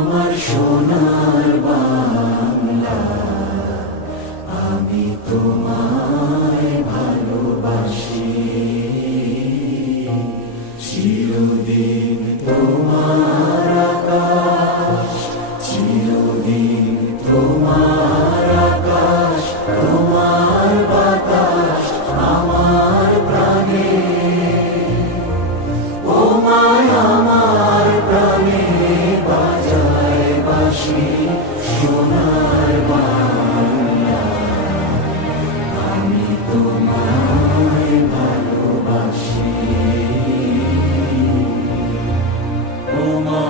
আমার সোনার বাংলা, আমি তোমায় ভালোবাসি। চিরদিন তোমার আকাশ, চিরদিন তোমার আকাশ, তোমার বাতাস আমার প্রাণে। ও মায় আমার প্রাণে বাজায় বাঁশি সোনার বাংলা, আমি তোমায় ভালোবাসি। ও মা